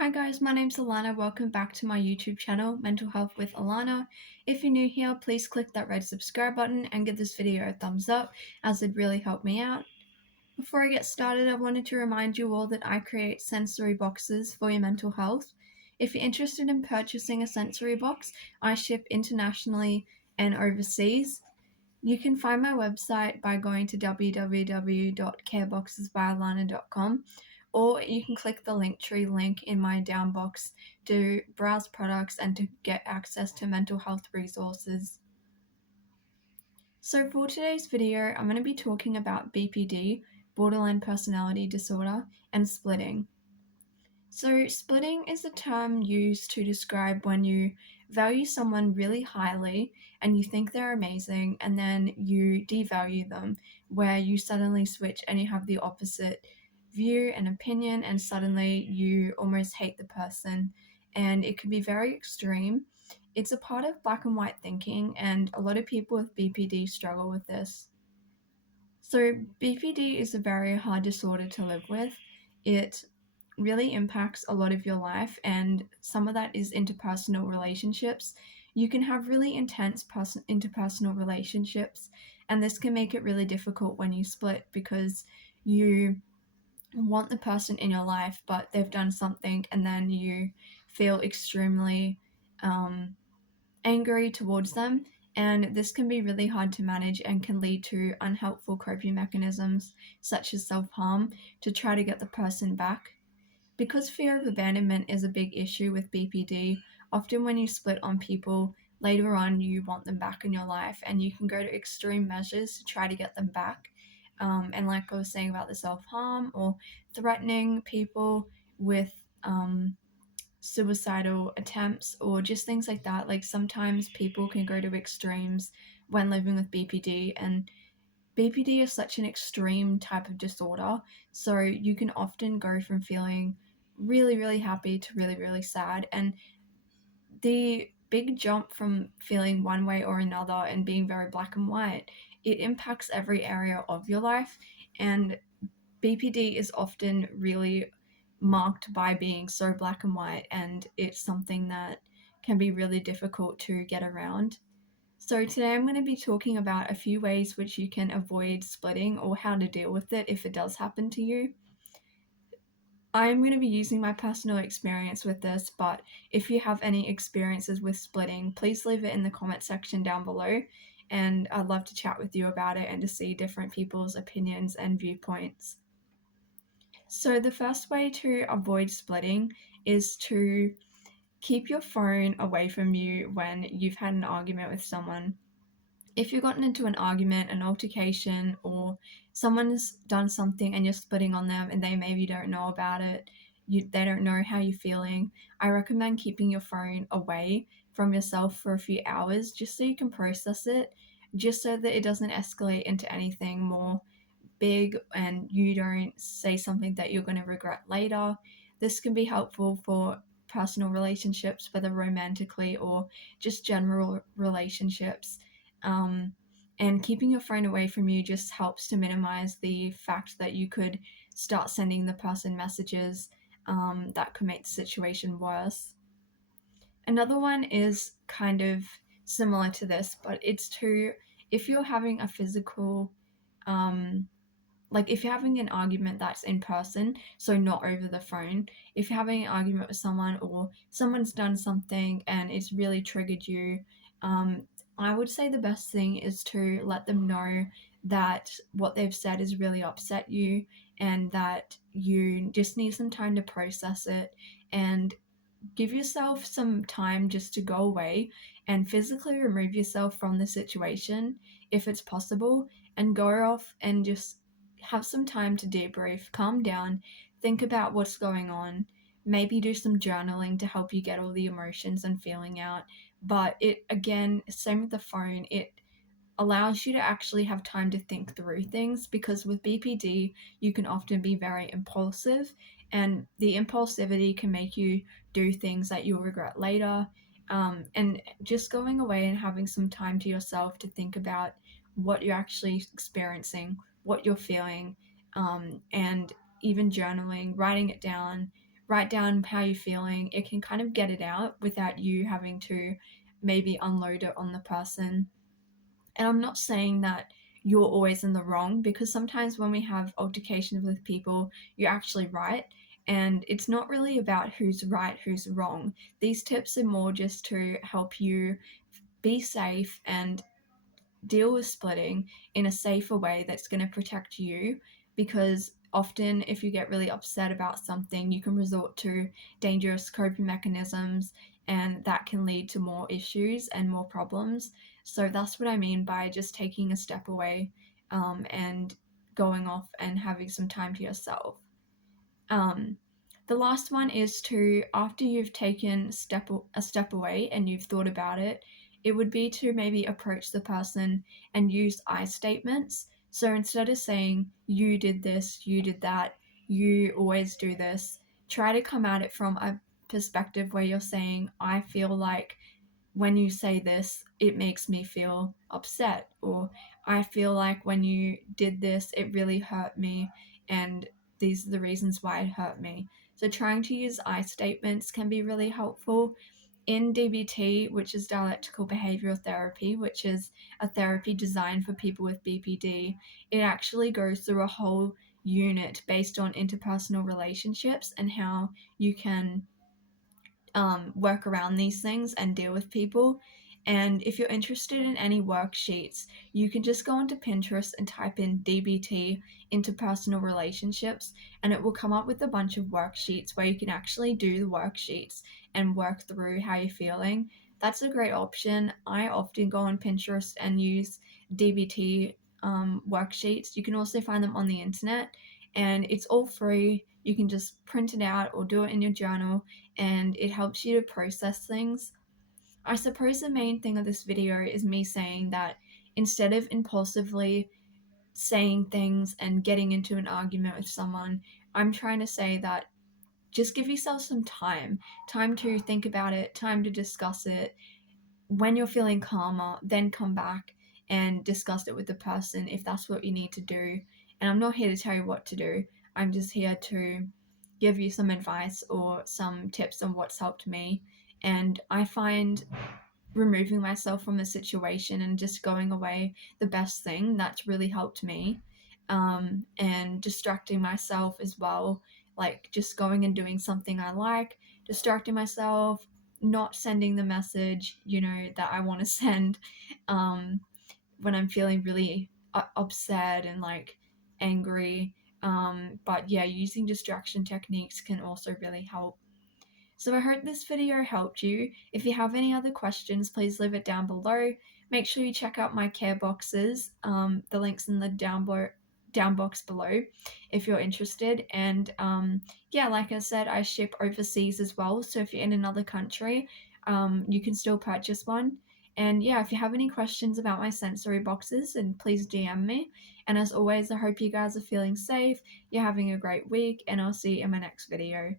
Hi guys, my name's Alana. Welcome back to my YouTube channel, Mental Health with Alana. If you're new here, please click that red subscribe button and give this video a thumbs up, as it'd really help me out. Before I get started, I wanted to remind you all that I create sensory boxes for your mental health. If you're interested in purchasing a sensory box, I ship internationally and overseas. You can find my website by going to www.careboxesbyalana.com, or you can click the Linktree link in my down box to browse products and to get access to mental health resources. So for today's video, I'm going to be talking about BPD, borderline personality disorder, and splitting. So splitting is a term used to describe when you value someone really highly and you think they're amazing, and then you devalue them, where you suddenly switch and you have the opposite view and opinion, and suddenly you almost hate the person, and it can be very extreme. It's a part of black and white thinking, and a lot of people with BPD struggle with this. So BPD is a very hard disorder to live with. It really impacts a lot of your life, and some of that is interpersonal relationships. You can have really intense interpersonal relationships, and this can make it really difficult when you split because you want the person in your life, but they've done something, and then you feel extremely angry towards them. And this can be really hard to manage and can lead to unhelpful coping mechanisms such as self-harm to try to get the person back. Because fear of abandonment is a big issue with BPD, often when you split on people, later on you want them back in your life, and you can go to extreme measures to try to get them back. And like I was saying about the self-harm or threatening people with suicidal attempts or just things like that. Like sometimes people can go to extremes when living with BPD, and BPD is such an extreme type of disorder, so you can often go from feeling really, really happy to really, really sad. And the big jump from feeling one way or another and being very black and white, it impacts every area of your life. And BPD is often really marked by being so black and white, and it's something that can be really difficult to get around. So today I'm going to be talking about a few ways which you can avoid splitting or how to deal with it if it does happen to you. I'm going to be using my personal experience with this, but if you have any experiences with splitting, please leave it in the comment section down below, and I'd love to chat with you about it and to see different people's opinions and viewpoints. So the first way to avoid splitting is to keep your phone away from you when you've had an argument with someone. If you've gotten into an argument, an altercation, or someone's done something and you're splitting on them and they maybe don't know about it, they don't know how you're feeling, I recommend keeping your phone away from yourself for a few hours just so you can process it, just so that it doesn't escalate into anything more big and you don't say something that you're going to regret later. This can be helpful for personal relationships, whether romantically or just general relationships. And keeping your phone away from you just helps to minimize the fact that you could start sending the person messages that could make the situation worse. Another one is kind of similar to this, but it's to, if you're having a physical if you're having an argument that's in person, so not over the phone, if you're having an argument with someone or someone's done something and it's really triggered you, I would say the best thing is to let them know that what they've said has really upset you and that you just need some time to process it, and give yourself some time just to go away and physically remove yourself from the situation if it's possible, and go off and just have some time to debrief, calm down, think about what's going on, maybe do some journaling to help you get all the emotions and feeling out. But it, again, same with the phone, it allows you to actually have time to think through things, because with BPD you can often be very impulsive, and the impulsivity can make you do things that you'll regret later. And just going away and having some time to yourself to think about what you're actually experiencing, what you're feeling, and even journaling, writing it down, write down how you're feeling. It can kind of get it out without you having to maybe unload it on the person. And I'm not saying that you're always in the wrong, because sometimes when we have altercations with people, you're actually right. And it's not really about who's right, who's wrong. These tips are more just to help you be safe and deal with splitting in a safer way that's going to protect you, because often if you get really upset about something, you can resort to dangerous coping mechanisms, and that can lead to more issues and more problems. So that's what I mean by just taking a step away, and going off and having some time to yourself. um, the last one is to, after you've taken a step away and you've thought about it, it would be to maybe approach the person and use I statements. So instead of saying, you did this, you did that, you always do this, try to come at it from a perspective where you're saying, I feel like when you say this, it makes me feel upset, or I feel like when you did this, it really hurt me, and these are the reasons why it hurt me. So, trying to use I statements can be really helpful. In DBT, which is dialectical behavioral therapy, which is a therapy designed for people with BPD, it actually goes through a whole unit based on interpersonal relationships and how you can work around these things and deal with people. And if you're interested in any worksheets, you can just go onto Pinterest and type in DBT, interpersonal relationships, and it will come up with a bunch of worksheets where you can actually do the worksheets and work through how you're feeling. That's a great option. I often go on Pinterest and use DBT worksheets. You can also find them on the internet, and it's all free. You can just print it out or do it in your journal, and it helps you to process things. I suppose the main thing of this video is me saying that instead of impulsively saying things and getting into an argument with someone, I'm trying to say that just give yourself some time to think about it, time to discuss it. When you're feeling calmer, then come back and discuss it with the person if that's what you need to do. And I'm not here to tell you what to do, I'm just here to give you some advice or some tips on what's helped me. And I find removing myself from the situation and just going away the best thing that's really helped me. And distracting myself as well, like just going and doing something I like, distracting myself, not sending the message, that I want to send, um, when I'm feeling really upset and like angry. But yeah, using distraction techniques can also really help. So I hope this video helped you. If you have any other questions, please leave it down below. Make sure you check out my care boxes. The link's in the down box below if you're interested. And yeah, like I said, I ship overseas as well. So if you're in another country, you can still purchase one. And yeah, if you have any questions about my sensory boxes, then please DM me. And as always, I hope you guys are feeling safe, you're having a great week, and I'll see you in my next video.